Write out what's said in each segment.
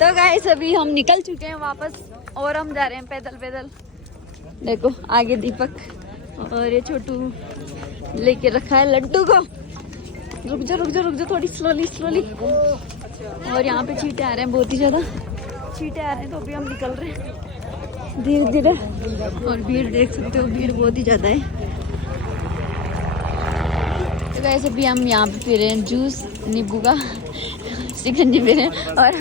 तो गाइस अभी हम निकल चुके हैं वापस और हम जा रहे हैं पैदल पैदल। देखो आगे दीपक और ये छोटू लेके रखा है लड्डू को। रुक जा थोड़ी स्लोली स्लोली। और यहाँ पे चींटे आ रहे हैं, बहुत ही ज्यादा चींटे आ रहे हैं, तो अभी हम निकल रहे हैं धीरे धीरे। और भीड़ देख सकते हो, भीड़ बहुत ही ज्यादा है। तो गाइस अभी हम यहाँ पे पी रहे हैं जूस, नींबू का शिकंजी पी रहे हैं। और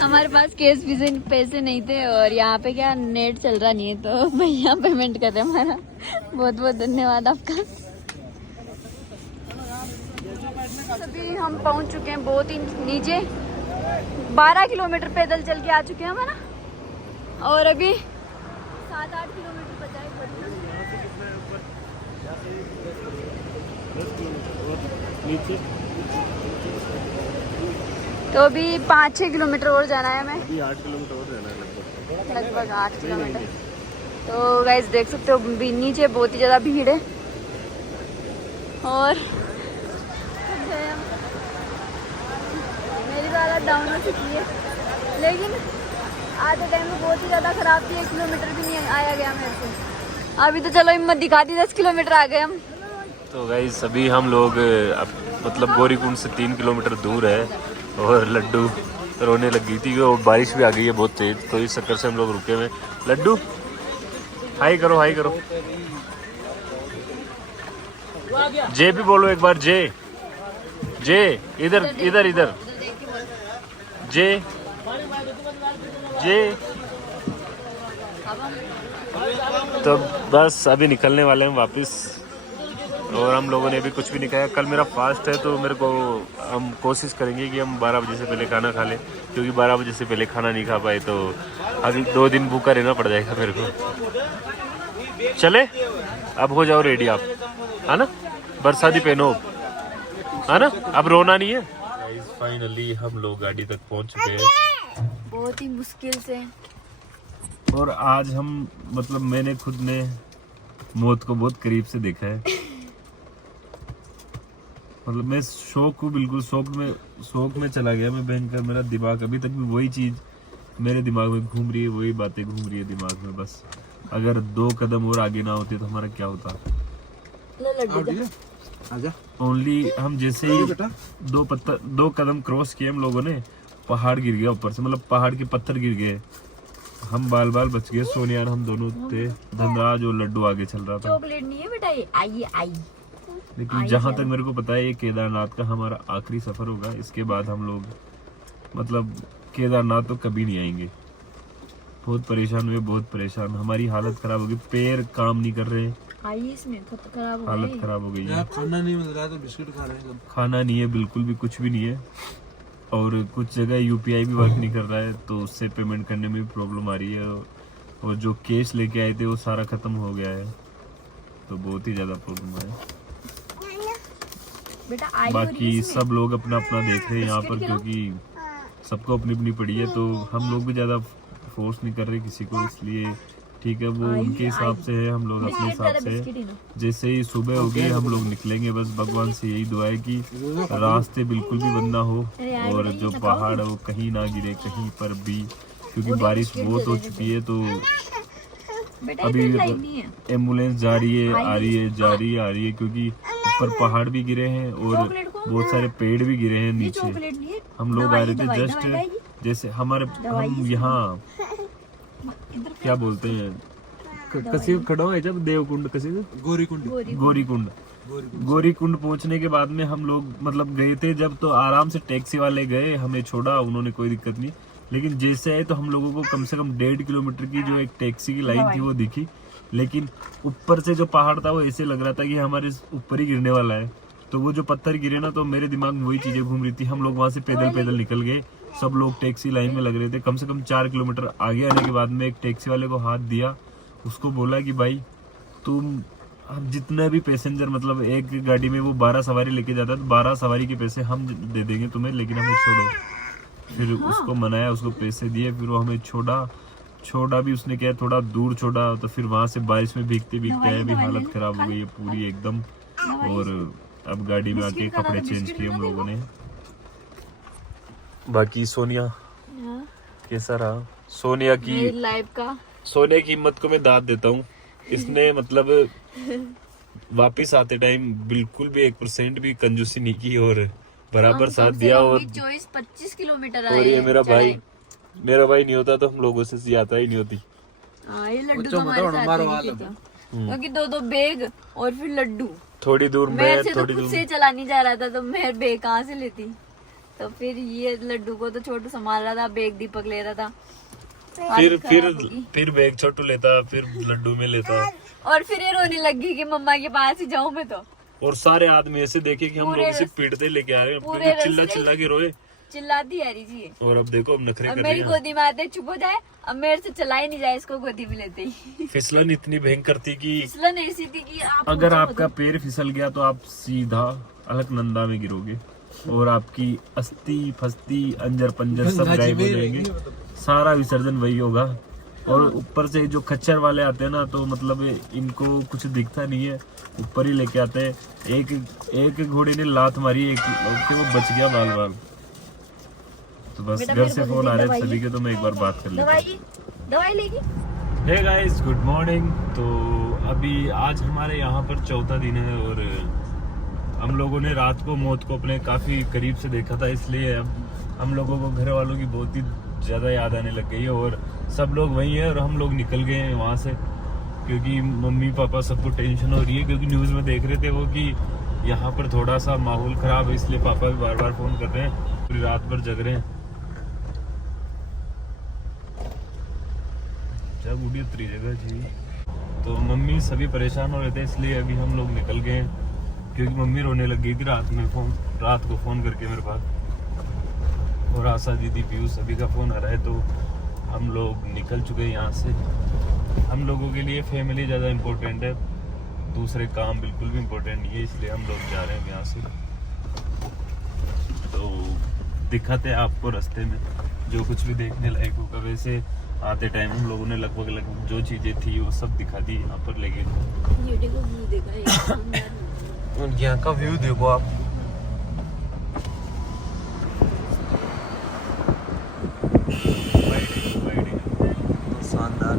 हमारे पास कैश पैसे नहीं थे, और यहाँ पे क्या नेट चल रहा नहीं है, तो भैया पेमेंट कर रहे हैं हमारा। बहुत बहुत धन्यवाद आपका। अभी हम पहुँच चुके हैं बहुत ही नीचे, 12 किलोमीटर पैदल चल के आ चुके हैं हम, है ना। और अभी 7-8 किलोमीटर बचा है। तो अभी 5-6 किलोमीटर और जाना है हमें। अभी 8 किलोमीटर और जाना है लगभग 8 किलोमीटर। तो गाइस देख सकते हो नीचे बहुत ही ज़्यादा भीड़ है। और मेरी तो हालत डाउन हो चुकी है, लेकिन आज के टाइम में बहुत ही ज़्यादा ख़राब थी। 1 किलोमीटर भी नहीं आया गया मेरे से। अभी तो चलो हिम्मत दिखा दी, 10 किलोमीटर आ गए हम। तो गाइस अभी हम लोग मतलब गौरीकुंड से 3 किलोमीटर दूर है, और लड्डू रोने लगी थी और बारिश भी आ गई है बहुत तेज, तो इस चक्कर से हम लोग रुके हुए। लड्डू हाई करो, हाई करो, जे भी बोलो एक बार, जे जे इधर इधर इधर, जे जे। तो बस अभी निकलने वाले हैं वापस, और हम लोगों ने अभी कुछ भी नहीं खाया। कल मेरा फास्ट है, तो मेरे को हम कोशिश करेंगे कि हम 12 बजे से पहले खाना खा लें, क्योंकि 12 बजे से पहले खाना नहीं खा पाए तो अभी 2 दिन भूखा रहना पड़ जाएगा मेरे को। चले अब हो जाओ रेडी आप, है ना। बरसाती पहनो, है ना, अब रोना नहीं है। फाइनली हम लोग गाड़ी तक पहुंच चुके हैं, बहुत ही मुश्किल से। और आज हम मतलब मैंने खुद ने मौत को बहुत करीब से देखा है। मतलब मैं शौक हूँ, बिल्कुल शौक में चला गया मैं भयंकर। मेरा दिमाग अभी तक भी वही चीज मेरे दिमाग में घूम रही है, वही बातें घूम रही है दिमाग में। बस अगर 2 कदम और आगे ना होते तो हमारा क्या होता। ओनली हम जैसे ही 2 कदम क्रॉस किए हम लोगों ने, पहाड़ गिर गया ऊपर से, मतलब पहाड़ के पत्थर गिर गए। हम बाल बाल बच गए, सोनिया हम दोनों थे। धनराज और लड्डू आगे चल रहा था। चॉकलेट नहीं है बेटा, ये आई। लेकिन जहाँ तक मेरे को पता है ये केदारनाथ का हमारा आखिरी सफर होगा। इसके बाद हम लोग मतलब केदारनाथ तो कभी नहीं आएंगे। बहुत परेशान हुए, बहुत परेशान। हमारी हालत खराब हो गई, पैर काम नहीं कर रहे, हालत खराब हो गई है। खाना नहीं मिल रहा है तो बिस्किट खा रहे हैं। खाना नहीं है, बिल्कुल भी कुछ भी नहीं है। और कुछ जगह यूपीआई भी वर्क नहीं कर रहा है, तो उससे पेमेंट करने में भी प्रॉब्लम आ रही है। और जो कैश लेके आए थे वो सारा खत्म हो गया है, तो बहुत ही ज्यादा प्रॉब्लम है। बाकी सब लोग अपना अपना देख रहे हैं यहाँ पर, क्योंकि सबको अपनी अपनी पड़ी है, तो हम लोग भी ज़्यादा फोर्स नहीं कर रहे किसी को। इसलिए ठीक है, वो उनके हिसाब से है, हम लोग अपने हिसाब से। जैसे ही सुबह होगी हम लोग निकलेंगे। बस भगवान से यही दुआ है कि रास्ते बिल्कुल भी बंद ना हो, और जो पहाड़ है वो कहीं ना गिरे कहीं पर भी, क्योंकि बारिश बहुत हो चुकी है। तो अभी एम्बुलेंस जा रही है, आ रही है, जा रही है, आ रही है, क्योंकि ऊपर पहाड़ भी गिरे हैं और बहुत सारे पेड़ भी गिरे हैं नीचे। हम लोग आ रहे थे जस्ट, जैसे हम यहाँ क्या बोलते हैं, कसी खड़ा है जब देवकुंड, कसी गौरीकुंड पहुंचने के बाद में हम लोग मतलब गए थे जब, तो आराम से टैक्सी वाले गए, हमें छोड़ा, उन्होंने कोई दिक्कत नहीं। लेकिन जैसे आए तो हम लोगों को कम से कम 1.5 किलोमीटर की जो एक टैक्सी की लाइन थी वो दिखी, लेकिन ऊपर से जो पहाड़ था वो ऐसे लग रहा था कि हमारे ऊपर ही गिरने वाला है। तो वो जो पत्थर गिरे ना, तो मेरे दिमाग में वही चीजें घूम रही थी। हम लोग वहां से पैदल निकल गए, सब लोग टैक्सी लाइन में लग रहे थे। कम से कम 4 किलोमीटर आगे आने के बाद में एक टैक्सी वाले को हाथ दिया, उसको बोला कि भाई तुम जितने भी पैसेंजर, मतलब एक गाड़ी में वो 12 सवारी लेके जाता है, तो 12 सवारी के पैसे हम दे देंगे तुम्हें, लेकिन हमें छोड़ो। फिर उसको मनाया, उसको पैसे दिए, फिर वो हमें छोड़ा भी उसने, क्या थोड़ा दूर छोड़ा। तो फिर वहां से बारिश में भीगते आए, भी हालत खराब हो गई है पूरी एकदम। और अब गाड़ी में आके कपड़े चेंज किए हम लोगों ने, बाकी सोनिया हाँ, कैसा रहा? सोनिया की मेरी लाइफ का सोनिया की हिम्मत को मैं दाद देता हूँ। इसने मतलब वापिस आते टाइम बिल्कुल भी 1% भी कंजूसी नहीं की और बराबर साथ दिया। और 24-25 किलोमीटर और ये मेरा भाई नहीं होता तो हम लोगों से यात्रा ही नहीं होती। हाँ, ये लड्डू तो हमारे साथ ही था क्योंकि 2-2 बैग और फिर लड्डू थोड़ी दूर मेरे में से तो खुद से चला नहीं जा रहा था तो मैं बैग कहाँ से लेती। तो फिर ये लड्डू को तो छोटू संभाल रहा था, बैग दीपक ले रहा था। फिर बैग छोटू लेता, फिर लड्डू में लेता और फिर ये रोने लगी कि मम्मा के पास ही जाऊं मैं तो। और सारे आदमी ऐसे देखे कि हम लोग इसे पीटते लेके आ रहे हैं, चिल्ला के रोए, चिल्लाती है जी। और अब देखो अब नखरे अब कर मेरी रही है। गोदी में आते चुप हो जाए, अब मेरे से चला ही नहीं जाए इसको गोदी में लेते ही। फिसलन इतनी भयंकर थी कि फिसलन ऐसी थी कि आप अगर आपका पैर फिसल गया तो आप सीधा अलकनंदा में गिरोगे और आपकी अस्थि फस्ती अंजर पंजर सब गायब हो जाएंगे, सारा विसर्जन वही होगा। और ऊपर से जो खच्चर वाले आते हैं ना तो मतलब इनको कुछ दिखता नहीं है, ऊपर ही लेके आते हैं। एक घोड़े ने लात मारी, एक वो बच गया बाल बाल। तो बस घर से फोन आ रहे हैं सभी के, तो मैं एक बार बात कर लेता हूँ। दवाई लेगी। Hey guys, good morning. तो अभी आज हमारे यहाँ पर चौथा दिन है और हम लोगों ने रात को मौत को अपने काफी करीब से देखा था, इसलिए अब हम लोगों को घर वालों की बहुत ही ज्यादा याद आने लग गई है और सब लोग वहीं हैं और हम लोग निकल गए हैं वहाँ से क्योंकि मम्मी पापा सबको टेंशन हो रही है क्योंकि न्यूज़ में देख रहे थे वो कि यहाँ पर थोड़ा सा माहौल खराब है, इसलिए पापा भी बार बार फोन कर रहे हैं, पूरी रात भर जग रहे हैं। जब उड़ी उतरी जगह जी, तो मम्मी सभी परेशान हो रहे थे, इसलिए अभी हम लोग निकल गए हैं क्योंकि मम्मी रोने लग गई थी रात को फोन करके मेरे पास। और आशा दीदी पीयूष सभी का फोन आ रहा है, तो हम लोग निकल चुके हैं यहाँ से। हम लोगों के लिए फैमिली ज़्यादा इम्पोर्टेंट है, दूसरे काम बिल्कुल भी इम्पोर्टेंट नहीं है, इसलिए हम लोग जा रहे हैं यहाँ से। तो दिखाते हैं आपको रास्ते में जो कुछ भी देखने लायक होगा। वैसे आते टाइम हम लोगों ने लगभग जो चीज़ें थी वो सब दिखा दी यहाँ पर, लेकिन यहाँ का व्यू देखो आप। शानदार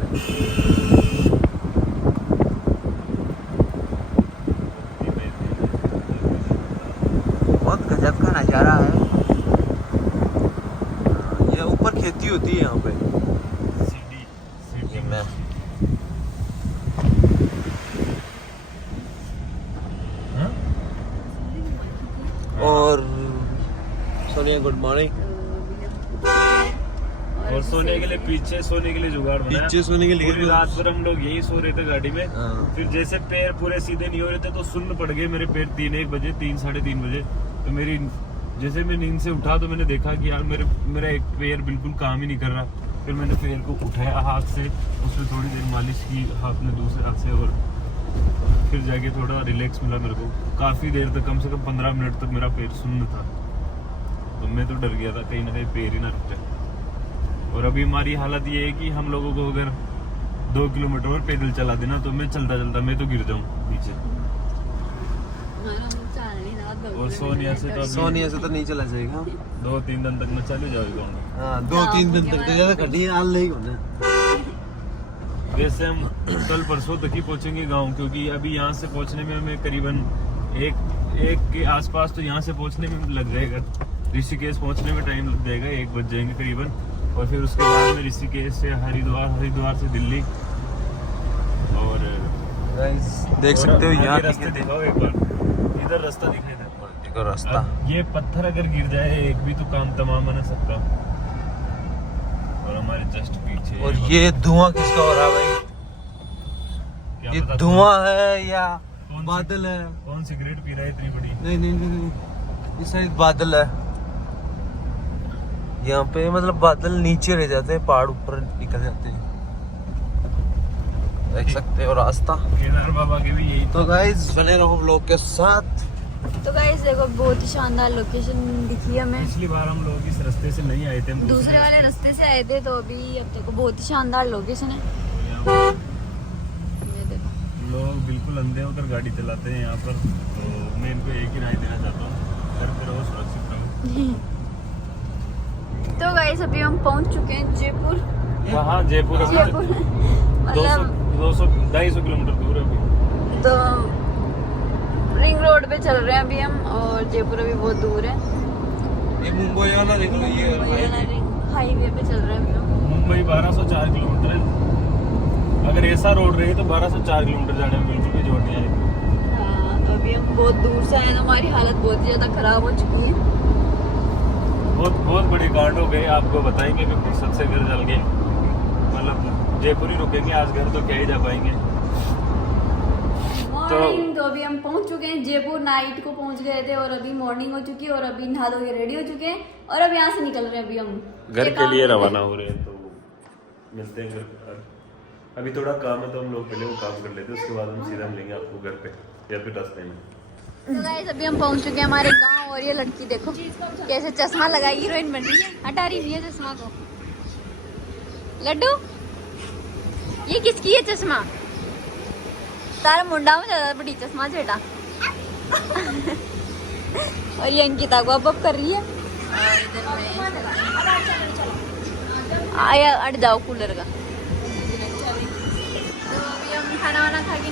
बहुत गजब का नज़ारा है। ये ऊपर खेती होती है यहाँ पे, सीडी में। और सोनिया गुड मॉर्निंग। और सोने के लिए पीछे सोने के लिए जुगाड़ बनाया, पीछे सोने के लिए। रात भर हम लोग यही सो रहे थे गाड़ी में। फिर जैसे पैर पूरे सीधे नहीं हो रहे थे तो सुन्न पड़ गए मेरे पैर 3-1 बजे, 3-3:30 बजे। तो मेरी जैसे मैं नींद से उठा तो मैंने देखा कि यार मेरा एक पैर बिल्कुल काम ही नहीं कर रहा। फिर मैंने पैर को उठाया हाथ से, उसमें थोड़ी देर मालिश की हाथ में दूसरे हाथ से, और फिर जाके थोड़ा रिलैक्स मिला मेरे को। काफ़ी देर तक, कम से कम 15 मिनट तक मेरा पैर सुन्न था। तो मैं तो डर गया था कहीं ना कहीं पैर ही ना रुक जाए। और अभी हमारी हालत ये है कि हम लोगों को अगर 2 किलोमीटर और पैदल चला देना तो मैं चलता मैं तो गिर जाऊँ नीचे। और सोनिया से तो नहीं चला जाएगा, 2-3 दिन तक मैं चले जाएगा। हाँ, 2-3 दिन तक तो ज्यादा कटी हाल नहीं होना। वैसे हम कल परसों तक ही पहुंचेंगे गांव, क्योंकि अभी यहाँ से पहुंचने में हमें करीबन एक के आसपास, तो यहाँ से पहुंचने में लग जाएगा। ऋषिकेश पहुंचने में टाइम लग जाएगा, 1 बज जाएंगे करीबन। और फिर उसके बाद में ऋषिकेश से हरिद्वार से दिल्ली। और देख सकते हो यहाँ रास्ते दिखाओ एक बार, इधर रास्ता दिखाई देता है, देखो रास्ता। ये पत्थर अगर गिर जाए एक भी तो काम तमाम है सबका। और हमारे जस्ट पीछे, और ये धुआं किसका हो रहा है भाई? ये धुआं है या बादल है? कौन सिगरेट पी रहा है इतनी बड़ी? नहीं, इस साइड बादल है। यहाँ पे मतलब बादल नीचे रह जाते हैं, पहाड़ ऊपर निकल जाते हैं, देख सकते हो रास्ता। केदार बाबा के भी यही। तो गाइस बने रहो हम लोग के साथ। तो गाइस देखो बहुत ही शानदार लोकेशन दिखी हमें। पिछली बार हम लोग इस रास्ते से नहीं आए थे, हम दूसरे वाले रास्ते से आए थे। तो अभी अब देखो बहुत ही शानदार लोकेशन है। ये देखो लोग बिल्कुल अंधे होकर गाड़ी चलाते हैं यहाँ पर। तो मैं इनको एक ही राय देना चाहता हूँ, घर पे रहो, सुरक्षित रहो। तो गाइस अभी हम पहुंच चुके हैं जयपुर। वहाँ जयपुर जयपुर 200-250 किलोमीटर दूर है अभी। तो रिंग रोड पे चल रहे हैं अभी हम, और जयपुर अभी बहुत दूर है। ये मुंबई वाला देख लो, ये हाईवे पे चल रहे हैं अभी हम। मुंबई 1204 किलोमीटर है। अगर ऐसा रोड रहे तो 1204 किलोमीटर जाने में बिल्कुल भी जोड़ नहीं आएगी। हाँ, तो अभी हम बहुत दूर से आए, हमारी हालत बहुत ही ज्यादा खराब हो चुकी है। बहुत बड़ी कांड हो गई, आपको बताएंगे कि फुर्सत से घर चल गए। मतलब जयपुर ही रुकेंगे आज, घर तो क्या ही जा पाएंगे। मॉर्निंग तो अभी हम पहुंच चुके हैं जयपुर, नाइट को पहुंच गए थे और अभी मॉर्निंग हो चुकी है और अभी नहा धो के रेडी हो चुके हैं और अब यहाँ से निकल रहे हैं अभी हम घर के लिए रवाना हो रहे हैं। तो मिलते हैं घर पर। अभी थोड़ा काम है तो हम लोग पहले वो काम कर लेते हैं, उसके बाद हम सीधा मिलेंगे आपको घर पे या फिर रास्ते में। तो गाइस अभी हम पहुंच चुके हैं हमारे गांव और ये लड़की देखो कैसे चश्मा लगाई, हीरोइन बन रही है, हटा रही नहीं है चश्मा को। लड्डू ये किसकी है चश्मा? तारा मुंडा में ज्यादा बड़ी चश्मा जेटा। और ये अंकिता को अब कर रही है। और इधर आया अट जाओ कूलर का। तो अभी हम खाना वाना खा के